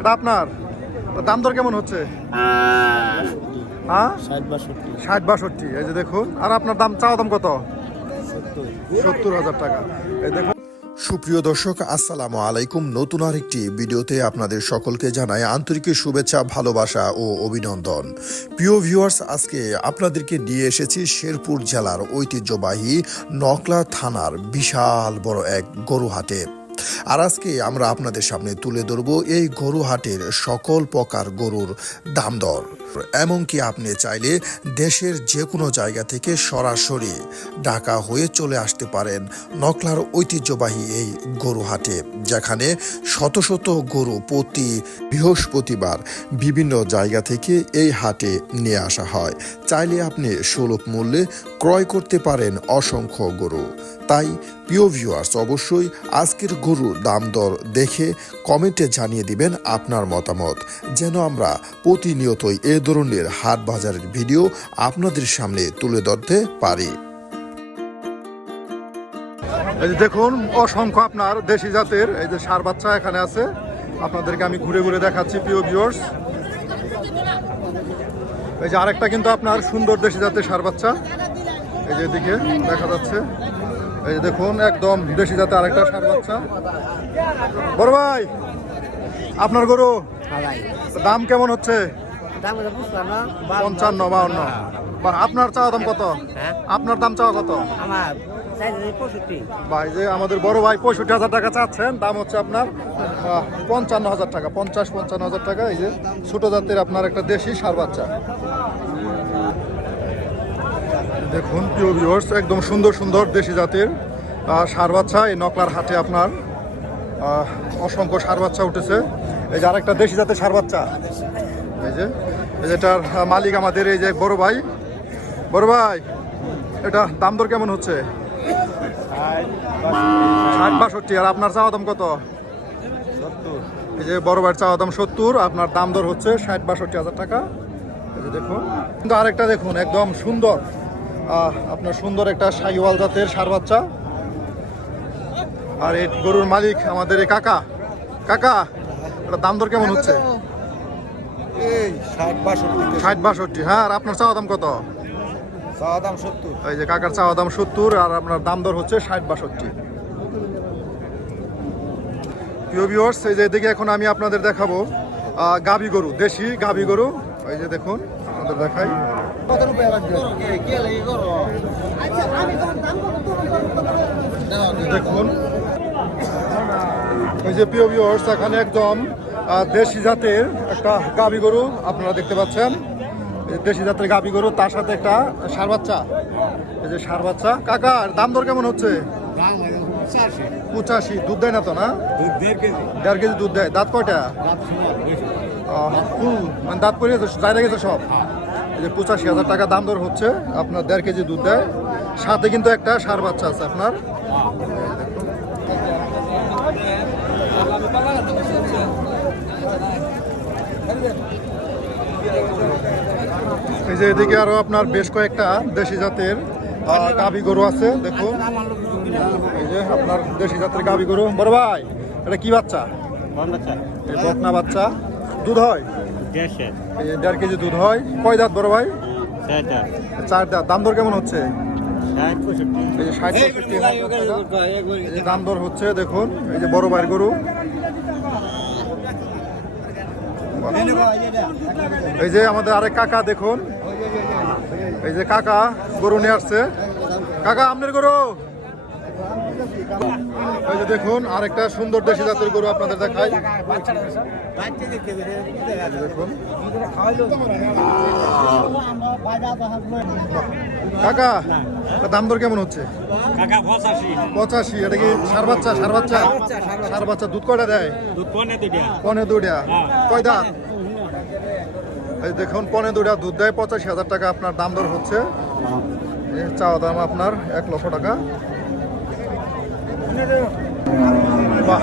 এটা আপনার? তো দাম দর কেমন হচ্ছে? হ্যাঁ? ষাট বাষট্টি। ষাট বাষট্টি এই যে দেখুন। আর আপনার দাম চাওয়া দাম কত? সত্তর। সত্তর হাজার টাকা। এই দেখুন। সুপ্রিয় দর্শক আসসালামু আলাইকুম। নতুন আরেকটি ভিডিওতে আপনাদের সকলকে জানাই আন্তরিক শুভেচ্ছা ভালোবাসা ও অভিনন্দন। প্রিয় ভিউয়ার্স আজকে আপনাদেরকে নিয়ে এসেছি শেরপুর জেলার ঐতিহ্যবাহী নকলা থানার বিশাল বড় এক গরু হাটে আর আজকে আমরা আপনাদের সামনে তুলে ধরব এই গরু হাটের সকল প্রকার গরুর দাম দর। এমনকি আপনি চাইলে দেশের যে কোনো জায়গা থেকে সরাসরি ঢাকা হয়ে চলে আসতে পারেন নকলার ঐতিহ্যবাহী এই গরু হাটে যেখানে শত শত গরু প্রতি বৃহস্পতিবার বিভিন্ন জায়গা থেকে এই হাটে নিয়ে আসা হয়। চাইলে আপনি সুলভ মূল্যে ক্রয় করতে পারেন অসংখ্য গরু। তাই প্রিয় ভিউয়ার্স অবশ্যই আজকের গরুর দাম দর দেখে কমেন্টে জানিয়ে দিবেন আপনার মতামত। যেন আমরা প্রতিনিয়তই এ ধরনের হাট বাজারের ভিডিও আপনাদের সামনে তুলে ধরতে পারি। এই যে দেখুন, অসংখ্য আপনার দেশি জাতের এই যে সার বাচ্চা এখানে আছে। আপনাদেরকে আমি ঘুরে ঘুরে দেখাচ্ছি, প্রিয় ভিউয়ার্স এই যে আরেকটা কিন্তু আপনার সুন্দর দেশি জাতের সার বাচ্চা। এই যে এদিকে দেখা যাচ্ছে। এই যে দেখুন একদম দেশি জাতের আরেকটা সার বাচ্চা। বড় ভাই আপনার গরু? দাম কেমন হচ্ছে? পঞ্চান্ন বাউন্ন আপনার চাওয়া দাম কত? হ্যাঁ? আপনার দাম চাওয়া কত? ভাই যে আমাদের বড় ভাই পঁয়ষট্টি হাজার টাকা চাচ্ছেন দাম হচ্ছে আপনার পঞ্চান্ন হাজার টাকা পঞ্চাশ পঞ্চান্ন হাজার টাকা। এই যে ছোট জাতের আপনার একটা দেশি সার বাচ্চা। দেখুন, প্রিয় ভিউয়ার্স একদম সুন্দর সুন্দর দেশি জাতের সার বাচ্চা এই নকলার হাটে আপনার অসংখ্য সার বাচ্চা উঠেছে। এই যে আরেকটা দেশি জাতের সার বাচ্চা। এই যে এই যে এটার মালিক আমাদের এই যে বড় ভাই। বড় ভাই, এটা দাম দর কেমন হচ্ছে? ষাট বাষট্টি, আর আপনার চাওয়া দাম কত? এই যে বড় ভাইয়ের চাওয়া দাম সত্তর, আপনার দাম দর হচ্ছে ষাট বাষট্টি হাজার টাকা। দেখুন, কিন্তু আরেকটা দেখুন, একদম সুন্দর। আপনার সুন্দর একটা শাহিওয়াল জাতের সার বাচ্চা। আর এই গরুর মালিক আমাদের এই কাকা। কাকা এটা দাম দর কেমন হচ্ছে? এই ষাট বাষট্টি ষাট বাষট্টি হ্যাঁ আর আপনার চাওয়া দাম কত? চাওয়া দাম সত্তর। এই যে কাকার চাওয়া দাম সত্তর আর আপনার দাম দর হচ্ছে ষাট বাষট্টি। প্রিয় ভিউয়ার্স এই যে এদিকে এখন আমি আপনাদের দেখাবো গাভী গরু দেশি গাভী গরু। এই যে দেখুন। আপনাদের দেখাই। কত রুপিয়া লাগবে? দেখুন। এই যে প্রিয় এখানে একদম দেশি জাতের একটা গাভী গরু আপনারা দেখতে পাচ্ছেন। এই দেশি জাতের গাভী গরু তার সাথে একটা সার বাচ্চা। এই যে সার বাচ্চা। কাকা দাম দর কেমন হচ্ছে? দাম পঁচাশি। দুধ দেয় না তো না? দেড় কেজি। দেড় কেজি দুধ দেয়। দাঁত কয়টা? মানে দাঁত পড়ে গেছে জায়গা গেছে সব। এই যে পঁচাশি হাজার টাকা দাম দর হচ্ছে আপনার দেড় কেজি দুধ দেয়। সাথে কিন্তু একটা সার বাচ্চা আছে আপনার। এই যে এদিকে আরও আপনার বেশ কয়েকটা দেশি জাতের গাভী গরু আছে দেখুন। এই যে আপনার দেশি জাতের গাভী গরু। বড় ভাই এটা কি বাচ্চা? বকনা বাচ্চা। দুধ হয়? এই যে দেড় কেজি দুধ হয়। কয় দাঁত বড় ভাই? চার দাঁত। দাম দর কেমন হচ্ছে? দাম দর হচ্ছে দেখুন। এই যে বড় ভাইয়ের গরু। এই যে আমাদের আরেক কাকা দেখুন। এই যে কাকা গরু নিয়ে আসছে। কাকা আপনার গরু। এই যে দেখুন আরেকটা সুন্দর দেশি জাতের গরু আপনাদের দেখাই। দেখুন কাকা দাম দর কেমন হচ্ছে? পঁচাশি। এটা কি সার বাচ্চা সার বাচ্চা? সার বাচ্চা দুধ কয়টা দেয়? দুধ পনে দুটা পনে কয় দাঁত? এই দেখুন পনে দুটা দুধ দেয় পঁচাশি হাজার টাকা আপনার দাম দর হচ্ছে। চাওয়া দাম আপনার এক লক্ষ টাকা। বাহ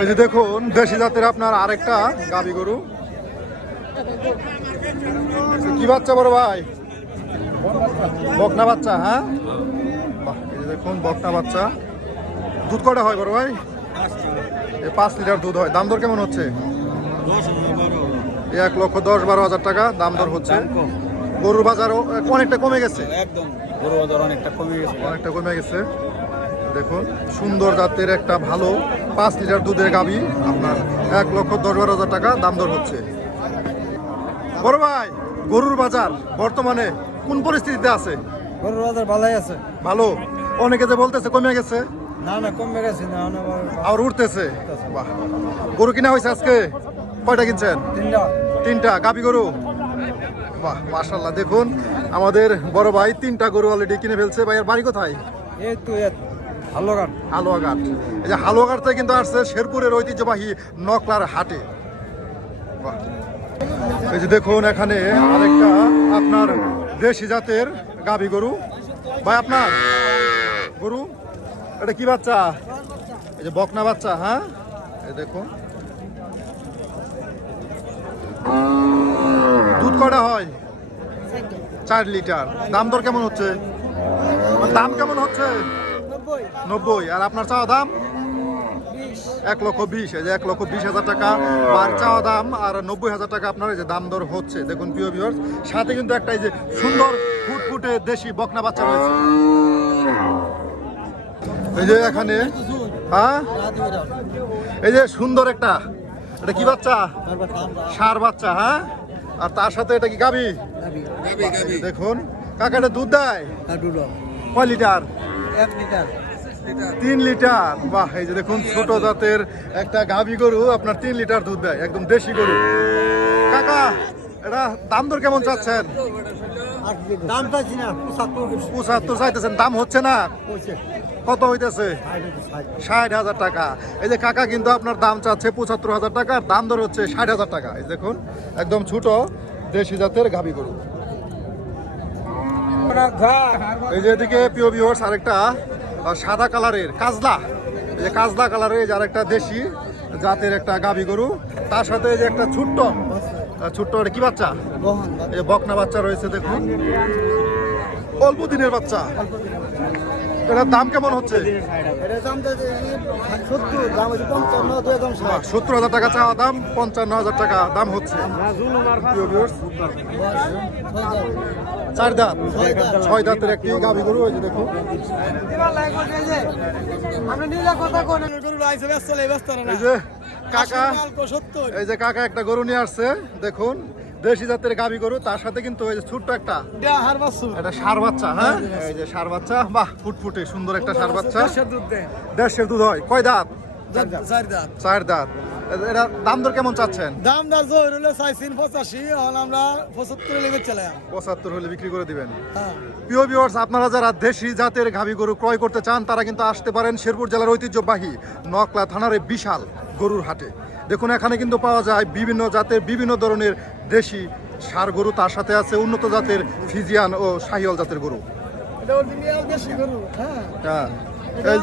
এই যে দেখুন দেশি জাতের আপনার আরেকটা গাবি গরু। কি বাচ্চা বড় ভাই? বকনা বাচ্চা হ্যাঁ? বাহ এই দেখুন বকনা বাচ্চা। দুধ কটা হয় বড় ভাই? পাঁচ লিটার দুধ হয়। দাম দর কেমন হচ্ছে? এক লক্ষ দশ বারো হাজার টাকা দাম দর হচ্ছে। গরুর বাজারও অনেকটা কমে গেছে? একদম। গরু বাজার অনেকটা কমে গেছে। অনেকটা কমে গেছে। দেখুন সুন্দর জাতের একটা ভালো পাঁচ লিটার দুধের গাবি। আপনার এক লক্ষ দশ বারো হাজার টাকা দাম দর হচ্ছে। বড় ভাই গরুর বাজার বর্তমানে কোন পরিস্থিতিতে আছে? গরুর বাজার ভালোই আছে। ভালো? অনেকে যে বলতেছে কমে গেছে? না না কমে গেছে না আর উঠতেছে? বাহ। গরু কিনা হয়েছে আজকে? কয়টা কিনছেন? তিনটা। তিনটা। গাবি গরু? বাহ মাশাল্লাহ দেখুন আমাদের বড় ভাই তিনটা গরু অলরেডি কিনে ফেলছে। ভাইয়ের বাড়ি কোথায়? এই তো। গান হালুয়াঘাট। এই যে হালুয়াঘাট থেকে কিন্তু আসছে শেরপুরের ঐতিহ্যবাহী নকলার হাটে। এই যে দেখুন এখানে আরেকটা আপনার দেশি জাতের গাভী গরু। ভাই, আপনার গরু? এটা কি বাচ্চা? এই যে বকনা বাচ্চা হ্যাঁ? এই দেখুন। দুধ কটা হয়? চার লিটার। দাম দর কেমন হচ্ছে? দাম কেমন হচ্ছে? নব্বই। আর আপনার চাওয়া দাম? এক লক্ষ বিশ। এই যে এক লক্ষ বিশ হাজার টাকা। আর চাওয়া দাম আর নব্বই হাজার টাকা আপনার এই যে দাম দর হচ্ছে। দেখুন প্রিয় ভিউয়ার্স সাথে কিন্তু একটা এই যে সুন্দর ফুটফুটে দেশি বকনা বাচ্চা রয়েছে। এই যে এখানে হ্যাঁ? এই যে সুন্দর একটা। এটা কি বাচ্চা? সার বাচ্চা হ্যাঁ? আর তার সাথে এটা কি গাবি? দেখুন কাকাটা দুধ দেয়? কয় লিটার? এক লিটার। তিন লিটার। বাহ এই যে দেখুন ছোট জাতের একটা গাভী গরু আপনার তিন লিটার দুধ দেয় একদম দেশি গরু। কাকা এটা দাম দর কেমন চাচ্ছেন? দাম চাইছি না পঁচাত্তর পঁচাত্তর চাইতেছেন দাম হচ্ছে না? কত হইতেছে? ষাট হাজার টাকা। এই যে কাকা কিন্তু আপনার দাম চাচ্ছে পঁচাত্তর হাজার টাকা আর দাম দর হচ্ছে ষাট হাজার টাকা। এই দেখুন একদম ছোট দেশি জাতের গাভী গরু। এই যে এদিকে পিও ভিউয়ার্স আরেকটা সাদা কালারের কাজলা। এই যে কাজলা কালারের যার একটা আরেকটা দেশি জাতের একটা গাভী গরু। তার সাথে এই যে একটা ছোট্ট ছোট্ট একটা কি বাচ্চা? এই বকনা বাচ্চা রয়েছে দেখুন। অল্প দিনের বাচ্চা। এটার দাম কেমন হচ্ছে? সত্তর হাজার টাকা চাওয়া দাম পঞ্চান্ন হাজার টাকা দাম হচ্ছে। চার দাঁত ছয় দাঁতের একটি গাভী গরু দেখুন। ব্যস্ত এই যে কাকা এই যে কাকা একটা গরু নিয়ে আসছে দেখুন। দেশি জাতের গাভী গরু তার সাথে কিন্তু ওই যে ছোট্ট একটা এটা সার বাচ্চা। হ্যাঁ? এই যে সার বাচ্চা বাহ ফুটফুটে সুন্দর একটা সার বাচ্চা। দেড়শের দুধ হয়। কয় দাঁত? চার দাঁত। এটা দাম দর কেমন চাচ্ছেন? দাম দর জোর হলে চাইছেন পঁচাশি এখন আমরা পঁচাত্তর লেগে চলে পঁচাত্তর হলে বিক্রি করে দিবেন। হ্যাঁ। প্রিয় ভিউয়ার্স আপনারা যারা দেশি জাতের গাভী গরু ক্রয় করতে চান তারা কিন্তু আসতে পারেন শেরপুর জেলার ঐতিহ্যবাহী নকলা থানার বিশাল গরুর হাটে। দেখুন এখানে কিন্তু পাওয়া যায় বিভিন্ন জাতের বিভিন্ন ধরনের দেশি সার গরু তার সাথে আছে উন্নত জাতের ফিজিয়ান ও শাহিওয়াল জাতের গরু। হ্যাঁ। হ্যাঁ না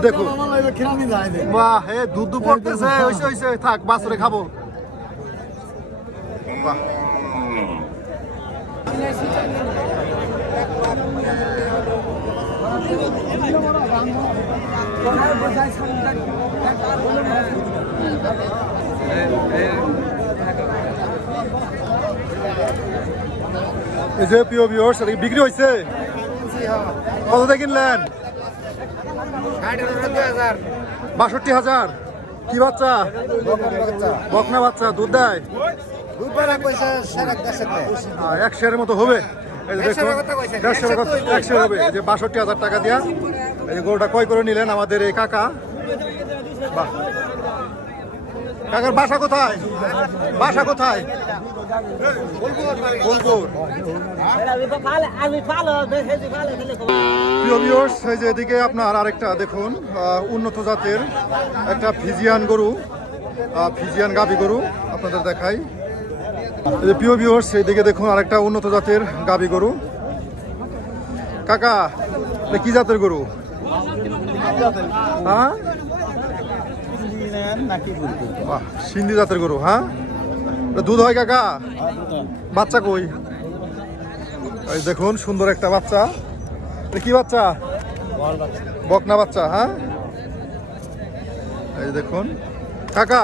বাহ এ দুধ দুধ পড়তেছে হইছে হইছে থাক বাছরে খাব। বাহ। এই যে প্রিয় ভিউয়ার্স এটা বিক্রি হয়েছে কত দিয়ে কিনলেন? বাষট্টি হাজার। কি বাচ্চা? বকনা বাচ্চা দুধ দেয়? এক শেয়ারের মতো হবে। এক শেয়ার হবে। এই যে বাষট্টি হাজার টাকা দিয়া এই গরুটা ক্রয় করে নিলেন আমাদের এই কাকা। বাহ। কাকার বাসা কোথায়? বাসা কোথায়? এই যে এদিকে আপনার আরেকটা দেখুন উন্নত জাতের একটা ফিজিয়ান গরু ফিজিয়ান গাভি গরু আপনাদের দেখাই। প্রিয় ভিউয়ার্স এইদিকে দেখুন আরেকটা উন্নত জাতের গাভি গরু। কাকা কি জাতের গরু? হ্যাঁ? বাহ, সিন্ধি জাতের গরু হ্যাঁ? দুধ হয় কাকা? বাচ্চা কই? এই দেখুন সুন্দর একটা বাচ্চা। কি বাচ্চা? বকনা বাচ্চা হ্যাঁ? এই দেখুন। কাকা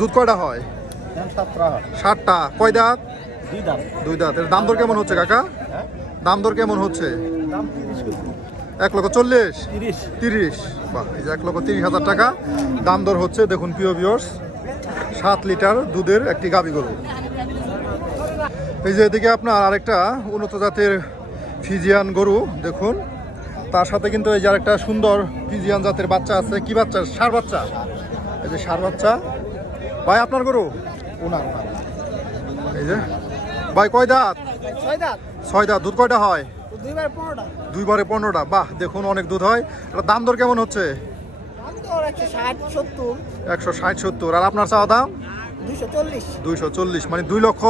দুধ কয়টা হয়? ষাটটা কয় দাঁত? দুই দাঁত। এর দাম দর কেমন হচ্ছে কাকা? দাম দর কেমন হচ্ছে? এক লক্ষ চল্লিশ। তিরিশ। তিরিশ। বাহ এই যে এক লক্ষ তিরিশ হাজার টাকা। দাম দর হচ্ছে দেখুন প্রিয় ভিউয়ার্স সাত লিটার দুধের একটি গাবি গরু। এই যে এদিকে আপনার আরেকটা উন্নত জাতের ফিজিয়ান গরু দেখুন। তার সাথে কিন্তু এই যে আরেকটা সুন্দর ফিজিয়ান জাতের বাচ্চা আছে। কি বাচ্চা? সার বাচ্চা। এই যে সার বাচ্চা। ভাই আপনার গরু? ওনার এই যে। ভাই কয় দাঁত? ছয় দাঁত। ছয় দাঁত। দুধ কয়টা হয়? দুইবার পনেরোটা। দুইবারে পনেরোটা। বাহ দেখুন অনেক দুধ হয়। এটার দাম দর কেমন হচ্ছে? একশো ষাট সত্তর। আর আপনার চাওয়া দাম? দুইশো চল্লিশ। মানে দুই লক্ষ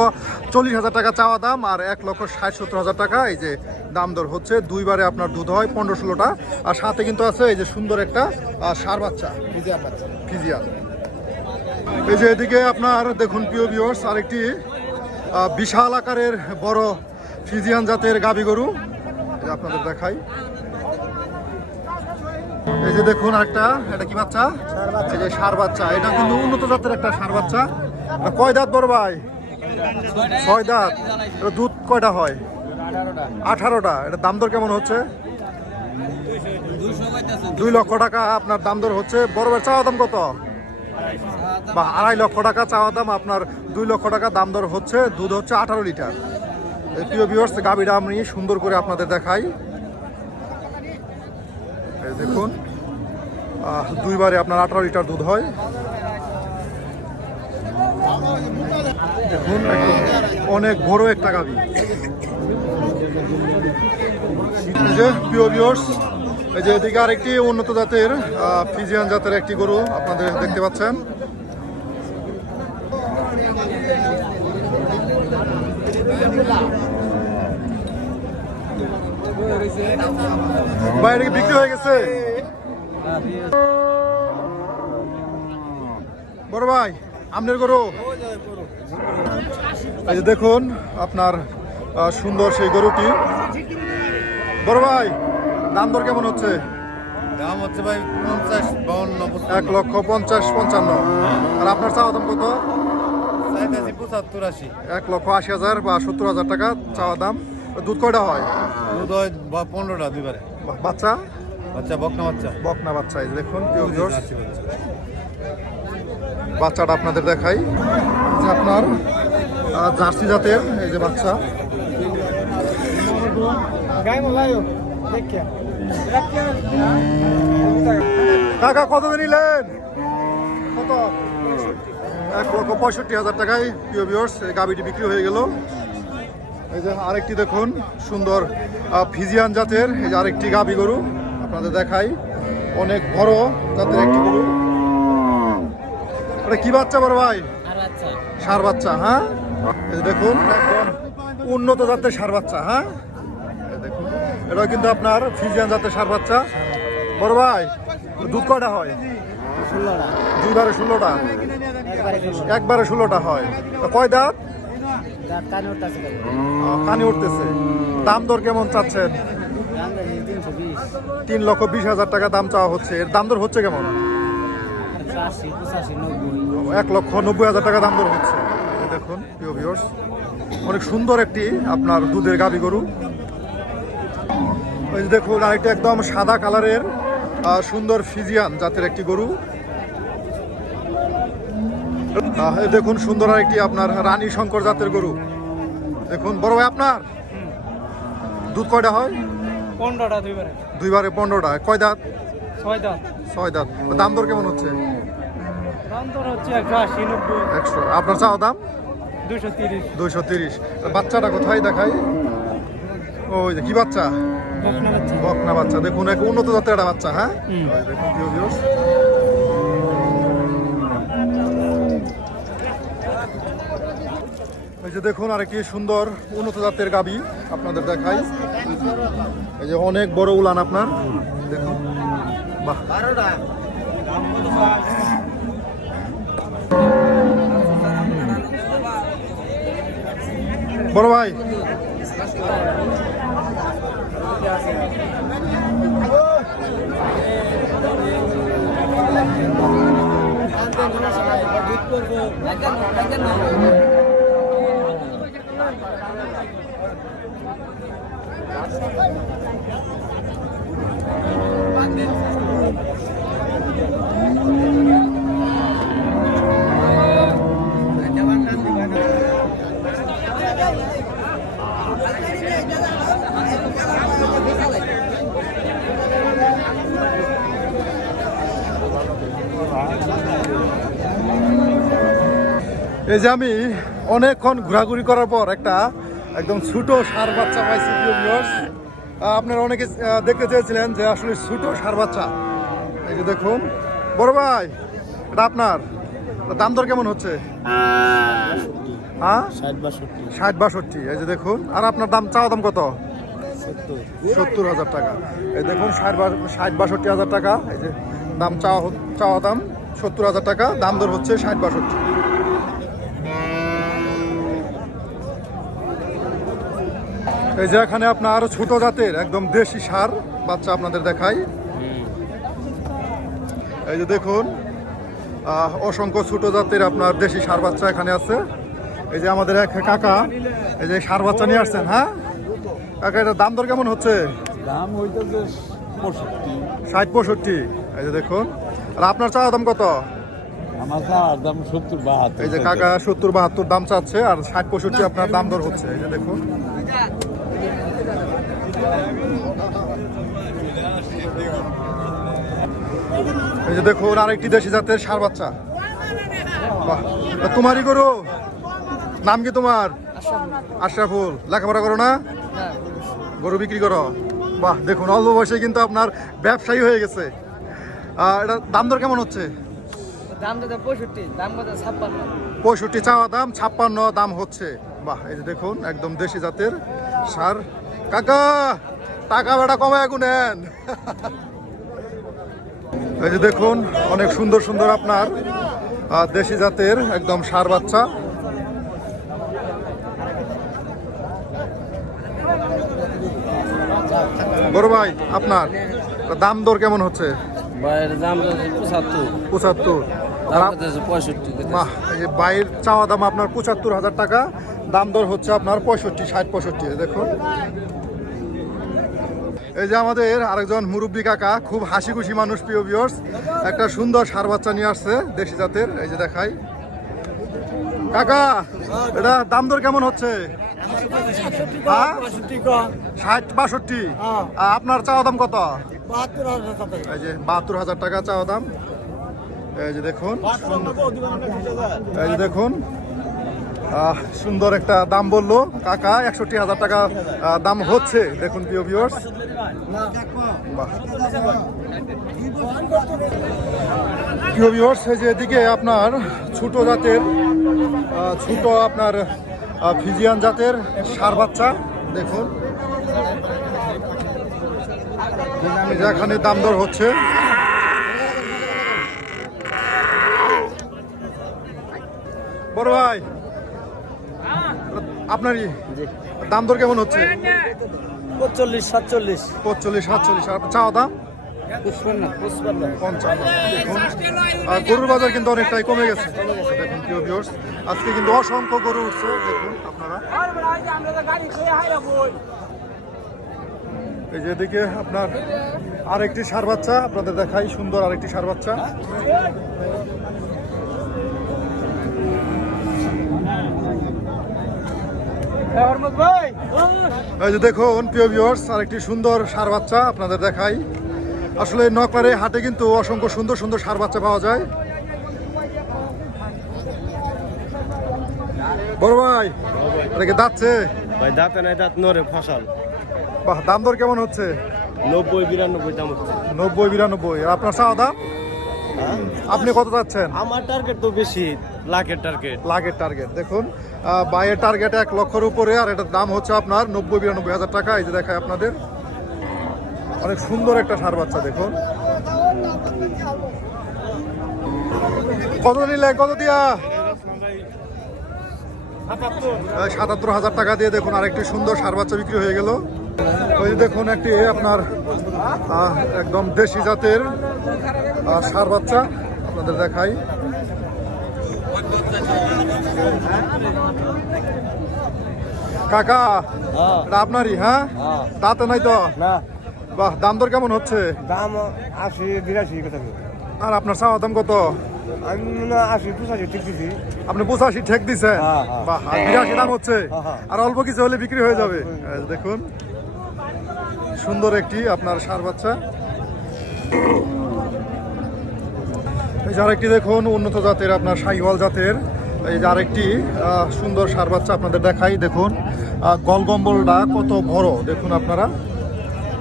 চল্লিশ হাজার টাকা চাওয়া দাম আর এক লক্ষ ষাট সত্তর হাজার টাকা এই যে দাম দর হচ্ছে। দুইবারে আপনার দুধ হয় পনেরো ষোলোটা। আর সাথে কিন্তু আছে এই যে সুন্দর একটা সার বাচ্চা ফিজিয়ার বাচ্চা এই যে এদিকে আপনার দেখুন প্রিয় ভিউয়ার্স আরেকটি বিশাল আকারের বড় ফিজিয়ান জাতের গাবি গরু। আপনাদের দেখাই। এই যে দেখুন একটা এটা কি বাচ্চা? এই যে সার বাচ্চা। এটা কিন্তু উন্নত জাতের একটা সার বাচ্চা। কয় দাঁত বড় ভাই? ছয় দাঁত। এটা দুধ কয়টা হয়? আঠারোটা। এটা দাম দর কেমন হচ্ছে? দুই লক্ষ টাকা আপনার দাম দর হচ্ছে। বড় ভাইয়ের চাওয়া দাম কত? বা আড়াই লক্ষ টাকা চাওয়া দাম আপনার দুই লক্ষ টাকা দাম দর হচ্ছে। দুধ হচ্ছে আঠারো লিটার। প্রিয় ভিউয়ার্স গাবিটা আমি সুন্দর করে আপনাদের দেখাই। দেখুন দুইবারে আপনার আঠারো লিটার দুধ হয়। দেখুন অনেক বড় একটা যে, প্রিয় ভিউয়ার্স এই যে এদিকে আরেকটি উন্নত জাতের ফিজিয়ান জাতের একটি গরু আপনাদের দেখতে পাচ্ছেন। বাইরে কি বিক্রি হয়ে গেছে? বড় ভাই আমনের গরু। এই যে দেখুন আপনার সুন্দর সেই গরুটি। বড় ভাই দাম দর কেমন হচ্ছে? দাম হচ্ছে ভাই পঞ্চাশ বাউন্ন এক লক্ষ পঞ্চাশ পঞ্চান্ন। আর আপনার চাওয়া দাম কত? পঁচাত্তর আশি। এক লক্ষ আশি হাজার বা সত্তর হাজার টাকা চাওয়া দাম। দুধ কয়টা হয়? দুধ হয় বা পনেরোটা দুইবারে। বাচ্চা? বাচ্চা বকনা বাচ্চা। বকনা বাচ্চা এই দেখুন বাচ্চাটা আপনাদের দেখাই। যে আপনার জার্সি জাতের এই যে বাচ্চা। মোলায়ও কত নিলেন? কত? এক লক্ষ পঁয়ষট্টি হাজার টাকায় প্রিয় ভিউয়ার্স এই গাবিটি বিক্রি হয়ে গেল। এই যে আরেকটি দেখুন সুন্দর ফিজিয়ান জাতের এই যে আরেকটি গাবি গরু আপনাদের দেখাই। অনেক বড় জাতের একটি গরু। এটা কি বাচ্চা বড় ভাই? সার বাচ্চা। হ্যাঁ? এই দেখুন একদম উন্নত জাতের সার বাচ্চা হ্যাঁ? দেখুন এটা কিন্তু আপনার ফিজিয়ান জাতের সার বাচ্চা। বড় ভাই দুধ কয়টা হয়? ষোলোটা। দুইবারে ষোলোটা। একবারে ষোলোটা হয়। তো কয় দাঁত? কানে উঠতেছে দাম দর কেমন চাচ্ছেন? তিন লক্ষ বিশ হাজার টাকা দাম চাওয়া হচ্ছে। এর দাম দর হচ্ছে কেমন? নব্বই। এক লক্ষ নব্বই হাজার টাকা দাম দর হচ্ছে। দেখুন প্রিয় অনেক সুন্দর একটি আপনার দুধের গাবি গরু। দেখুন আরেকটা একদম সাদা কালারের সুন্দর ফিজিয়ান জাতের একটি গরু। দেখুন সুন্দর আরেকটি আপনার রানী শঙ্কর জাতের গরু। দেখুন বড় ভাই আপনার? দুধ কয়টা হয়? পনেরোটা দুইবারে। দুইবারে পনেরোটা। কয় দাঁত? ছয় দাঁত। ছয় দাঁত। দাম দর কেমন হচ্ছে? দাম হচ্ছে একশো আশি নব্বই। একশো। আপনার চাওয়া দাম? দুশো তিরিশ। দুইশো তিরিশ। বাচ্চাটা কোথায় দেখাই? ওই যে কি বাচ্চা? বকনা বাচ্চা। দেখুন এক উন্নত জাতের একটা বাচ্চা হ্যাঁ? দেখুন প্রিয় viewers। এই যে দেখুন আর কি সুন্দর উন্নত জাতের গাবি আপনাদের দেখাই এই যে অনেক বড় উলান আপনার দেখুন বাহ বড় ভাই এই যে আমি অনেকক্ষণ ঘোরাঘুরি করার পর একটা একদম ছোট সার বাচ্চা পাইছি। আপনারা অনেকে দেখতে চেয়েছিলেন যে আসলে ছোট সার বাচ্চা। এই যে দেখুন। বড় ভাই এটা আপনার? দাম দর কেমন হচ্ছে? হ্যাঁ? ষাট বাষট্টি। ষাট বাষট্টি। এই যে দেখুন। আর আপনার দাম চাওয়া দাম কত? সত্তর। হাজার টাকা। এই দেখুন ষাট ষাট বাষট্টি হাজার টাকা। এই যে দাম চাওয়া চাওয়া দাম সত্তর হাজার টাকা। দাম দর হচ্ছে ষাট বাষট্টি। এই যে এখানে আপনার ছোট জাতের একদম দেশি সার বাচ্চা আপনাদের দেখাই। এই যে দেখুন অসংখ্য ছোট জাতের আপনার দেশি সার বাচ্চা এখানে আছে। এই যে আমাদের এক কাকা এই যে সার বাচ্চা নিয়ে আসছেন হ্যাঁ? কাকা এটার দাম দর কেমন হচ্ছে? দাম হইতেছে ষাট পঁয়ষট্টি। এই যে দেখুন আর আপনার চাওয়া দাম কত? আমার চাওয়ার দাম সত্তর বাহাত্তর এই যে কাকা সত্তর বাহাত্তর দাম চাচ্ছে আর ষাট পঁয়ষট্টি আপনার দাম দর হচ্ছে। এই যে দেখুন। এই যে দেখুন আরেকটি দেশি জাতের সার বাচ্চা। তোমারই গরু? নাম কি তোমার? আশরাফুল। লেখাপড়া করো না? গরু বিক্রি করো। বাহ দেখুন অল্প বয়সে কিন্তু আপনার ব্যবসায়ী হয়ে গেছে। এটা দাম দর কেমন হচ্ছে? পঁয়ষট্টি চাওয়া দাম ছাপ্পান্ন দাম হচ্ছে। বাহ এই যে দেখুন একদম দেশি জাতের সার কাকা টাকা বেটা কমায় গুনেন এই যে দেখুন অনেক সুন্দর সুন্দর আপনার দেশি জাতের একদম সার বাচ্চা। বড় ভাই আপনার দাম দর কেমন হচ্ছে? বাইরের দাম পঁচাত্তর। পঁচাত্তর। পঁয়ষট্টি এই যে বাইরের চাওয়া দাম আপনার পঁচাত্তর হাজার টাকা। দাম দর হচ্ছে আপনার পঁয়ষট্টি ষাট পঁয়ষট্টি দেখুন। এই যে আমাদের আরেকজন মুরব্বী কাকা খুব হাসি খুশি মানুষ প্রিয় ভিউয়ার্স একটা সুন্দর সার বাচ্চা নিয়ে আসছে দেশি জাতের এই যে দেখাই। কাকা এটা দাম দর কেমন হচ্ছে? হ্যাঁ? ষাট বাষট্টি? আপনার চাওয়া দাম কত? এই যে বাহাত্তর হাজার টাকা চাওয়া দাম। এই যে দেখুন। এই যে দেখুন। সুন্দর একটা দাম বলল। কাকা, একষট্টি হাজার টাকা দাম হচ্ছে। দেখুন, প্রিয় ভিউয়ার্স প্রিয় ভিউয়ার্স এই যে এদিকে আপনার ছোট জাতের ছোট আপনার ফিজিয়ান জাতের সার বাচ্চা, দেখুন। এই যে এখানে দাম দর হচ্ছে। বড় ভাই আপনারই? দাম দর কেমন হচ্ছে? পঁচল্লিশ সাতচল্লিশ। পঁচল্লিশ সাতচল্লিশ। আর চাওয়া দাম? গরুর বাজার কিন্তু অনেকটাই কমে গেছে। দেখুন প্রিয় আজকে কিন্তু অসংখ্য গরু উঠছে। দেখুন আপনারা। এই যে এদিকে আপনার আরেকটি সার বাচ্চা আপনাদের দেখাই সুন্দর আরেকটি সার বাচ্চা। এই যে দেখুন প্রিয় ভিউয়ার্স আরেকটি সুন্দর সার বাচ্চা আপনাদের দেখাই। আসলে নকলারে হাটে কিন্তু অসংখ্য সুন্দর সুন্দর সার বাচ্চা পাওয়া যায়। বড় ভাই এটাকে দাচ্ছে ভাই দাঁতে নাই দাঁত নরে ফসল। বাহ দাম দর কেমন হচ্ছে? নব্বই বিরানব্বই দাম হচ্ছে। নব্বই বিরানব্বই। আর আপনার চাওয়া দাম? আপনি কত যাচ্ছেন আমার টার্গেট তো বেশি। লাখের টার্গেট লাগের টার্গেট দেখুন বাইয়ের টার্গেট এক লক্ষের উপরে, আর এটার দাম হচ্ছে আপনার নব্বই বিরানব্বই হাজার টাকা। এই যে দেখায় আপনাদের। অনেক সুন্দর একটা সার বাচ্চা, দেখুন। কত নিলে কত দিয়া? সাতাত্তর হাজার টাকা দিয়ে দেখুন, আরেকটি সুন্দর সার বাচ্চা বিক্রি হয়ে গেল। ওই দেখুন, একটি আপনার একদম দেশি জাতের সার বাচ্চা। আপনাদের দেখাই। কাকা এটা আপনারই হ্যাঁ? দাঁতে নাই তো? বাহ দাম দর কেমন হচ্ছে? দাম আশি বিরাশি কথা আর আপনার চাওয়া দাম কত? হয় আপনি পঁচাশি ঠেক দিছেন? হ্যাঁ, হ্যাঁ। বাহ বিরাশি দাম হচ্ছে। হ্যাঁ, হ্যাঁ। আর অল্প কিছু হলে বিক্রি হয়ে যাবে। দেখুন সুন্দর একটি আপনার সার বাচ্চা। এই যে আরেকটি দেখুন উন্নত জাতের আপনার শাহিওয়াল জাতের। এই যে আরেকটি সুন্দর সার বাচ্চা আপনাদের দেখাই দেখুন। গলগম্বলটা কত বড় দেখুন আপনারা।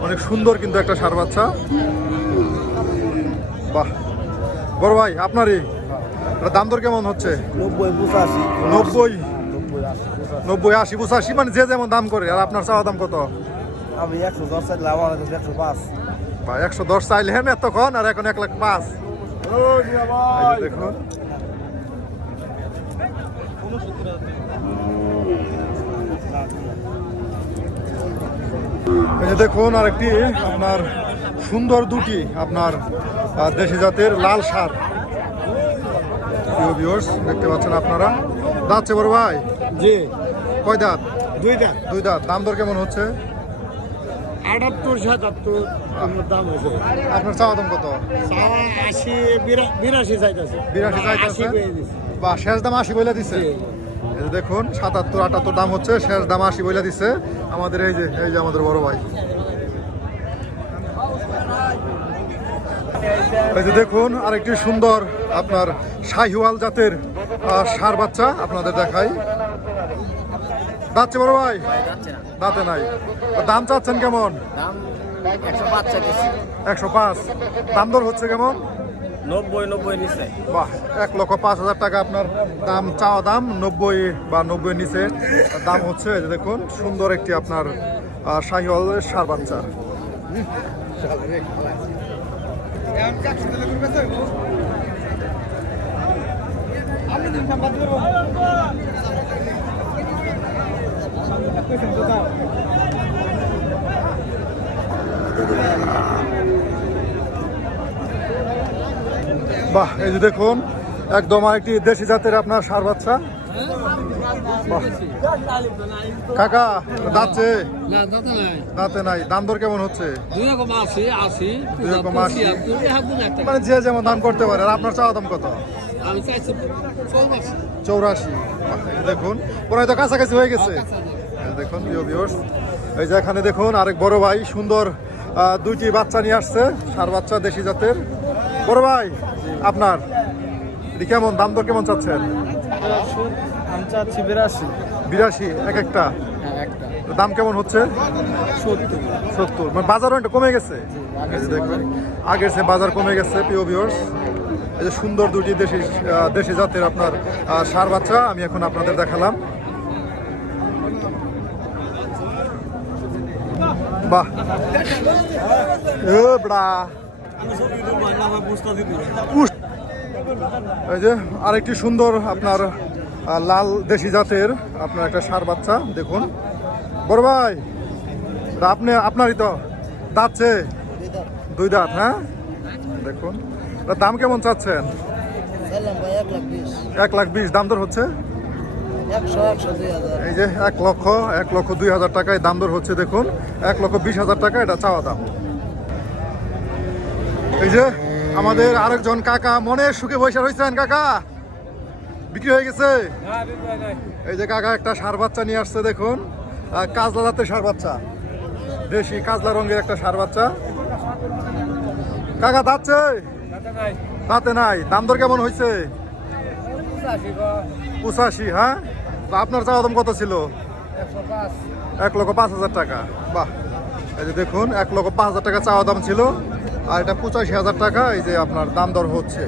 অনেক সুন্দর কিন্তু একটা সার বাচ্চা। বাহ। বড় ভাই আপনারই? দাম দর কেমন হচ্ছে? নব্বই নব্বই? আশি পঁচাশি। মানে যে যেমন দাম করে আর আপনার চাওয়া দাম কত? আমি একশো দশ চাইলে আমার একশো পাঁচ। বা একশো দশ চাইলেন এতক্ষণ আর এখন এক লাখ পাঁচ। দেখুন। এই যে দেখুন আরেকটি আপনার সুন্দর দুটি আপনার দেশি জাতের লাল সার। দেখতে পাচ্ছেন আপনারা। যাচ্ছে বড় ভাই? জি। কয় দাঁত? দুইটা দুই দাঁত। দাম দর কেমন হচ্ছে? আটাত্তর সাতাত্তর দাম হয়েছে। আপনার চাওয়া দাম কত? আশি বিরাশি চাইতেছে। বিরাশি চাইতেছে? বা শেষ দাম আশি বইলা দিছে? দেখুন সাতাত্তর আটাত্তর দাম হচ্ছে শেষ দাম আশি বইলা দিছে। আমাদের এই যে এই যে আমাদের বড় ভাই। এই যে দেখুন আরেকটি সুন্দর আপনার শাহিওয়াল জাতের ষাঁড় বাচ্চা আপনাদের দেখাই। দাঁতছে বড় ভাই? দাঁতে নাই। দাম চাচ্ছেন কেমন? একশো পাঁচ একশো পাঁচ। দাম দর হচ্ছে কেমন? নব্বই নব্বই নিচে। বাহ এক লক্ষ পাঁচ হাজার টাকা আপনার দাম চাওয়া দাম নব্বই বা নব্বই নিচে। দাম হচ্ছে যে দেখুন সুন্দর একটি আপনার শাহিওয়াল সার বাচ্চা। বাহ এই যে দেখুন একদম আরেকটি দেশি জাতের আপনার সার বাচ্চা। কাকা দাঁতছে দাঁতে নাই। দাম দর কেমন হচ্ছে? মানে যে যেমন দাম করতে পারে আর আপনার চাওয়া দাম কত? চৌরাশি। দেখুন ওরা তো কাছাকাছি হয়ে গেছে। এই যে দেখুন viewers, এই যে এখানে দেখুন আরেক বড় ভাই সুন্দর দুইটি বাচ্চা নিয়ে আসছে সার বাচ্চা দেশি জাতের। বড় ভাই আপনার কেমন দাম দর কেমন চাচ্ছেন? আমি বিরাশি এক একটা। দাম কেমন হচ্ছে? সত্তর। মানে বাজার অনেকটা কমে গেছে? দেখুন আগের সে বাজার কমে গেছে প্রিয় ভিউয়ার্স এই যে সুন্দর দুটি দেশি দেশি জাতের আপনার সার বাচ্চা আমি এখন আপনাদের দেখালাম। বাহ। এই যে আরেকটি সুন্দর আপনার লাল দেশি জাতের আপনার একটা সার বাচ্চা দেখুন। বড় ভাই তা আপনি আপনারই তো দাঁতছে দুই দাঁত হ্যাঁ? দেখুন। দাম কেমন চাচ্ছেন? এক লাখ বিশ। এক লাখ বিশ দাম দর হচ্ছে একশো একশো দুই হাজার এই যে এক লক্ষ এক লক্ষ দুই হাজার টাকায় দাম দর হচ্ছে দেখুন। এক লক্ষ বিশ হাজার টাকা এটা চাওয়া দাম। এই যে আমাদের আরেকজন কাকা মনে সুখে বৈশা রয়েছেন কাকা। বিক্রি হয়ে গেছে। এই যে কাকা একটা সার বাচ্চা নিয়ে আসছে দেখুন। কাজলা জাতের সার বাচ্চা। দেশি কাজলা রঙের একটা সার বাচ্চা। কাকা দাঁতছে দাঁতে নাই। দাম দর কেমন হয়েছে? পঁচাশি হ্যাঁ? আপনার চাওয়া দাম কত ছিল? এক লক্ষ পাঁচ হাজার টাকা। বাহ। এই যে দেখুন এক লক্ষ পাঁচ হাজার টাকা চাওয়া দাম ছিল। আর এটা পঁচাশি হাজার টাকা এই যে আপনার দাম দর হচ্ছে।